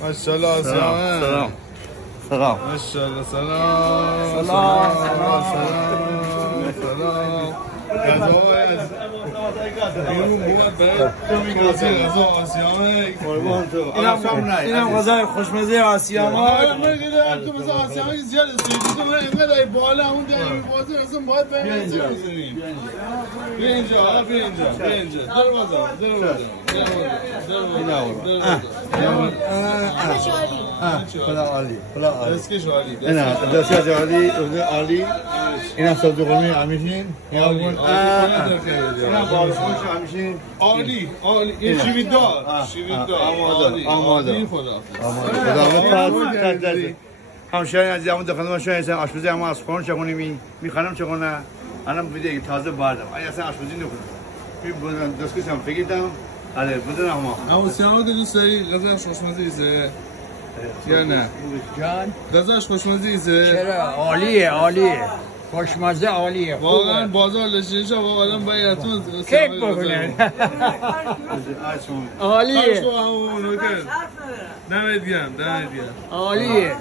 ماشاءالله سلام سلام سلام ماشاءالله سلام سلام سلام اینم بود برای کسی غذا آسیامه اینم غذای خوشمزه آسیاما. من دیدم تو مثلا آسیامه زیاد استفاده کنم اینقدر بالا اون در بازار اصلا باید بریم بیا اینجا فلا عالی فلا عالی دستکش عالی اینا دستکش عالی عالی اینا سبزی قرمه همیشین اینا بالخوش همیشین عالی یه شیویدار آماده خدا همشهری عزیز همون داخل ما شاید آشپزی هم از خون چگونه میخوانم چگونه الان ویدیو تازه بردم اگه اصلا آشپزی نکنم دستکش هم بگیردم آره بدون اما سیاما که دوست داری غذاش خوشمزه ایزه یا نه جان غذاش خوشمزه ایزه چرا عالیه خوشمزه عالیه واقعا بازار لشینش واقعا آدم باید اتون کیک بکنه عالیه دمت گرم عالیه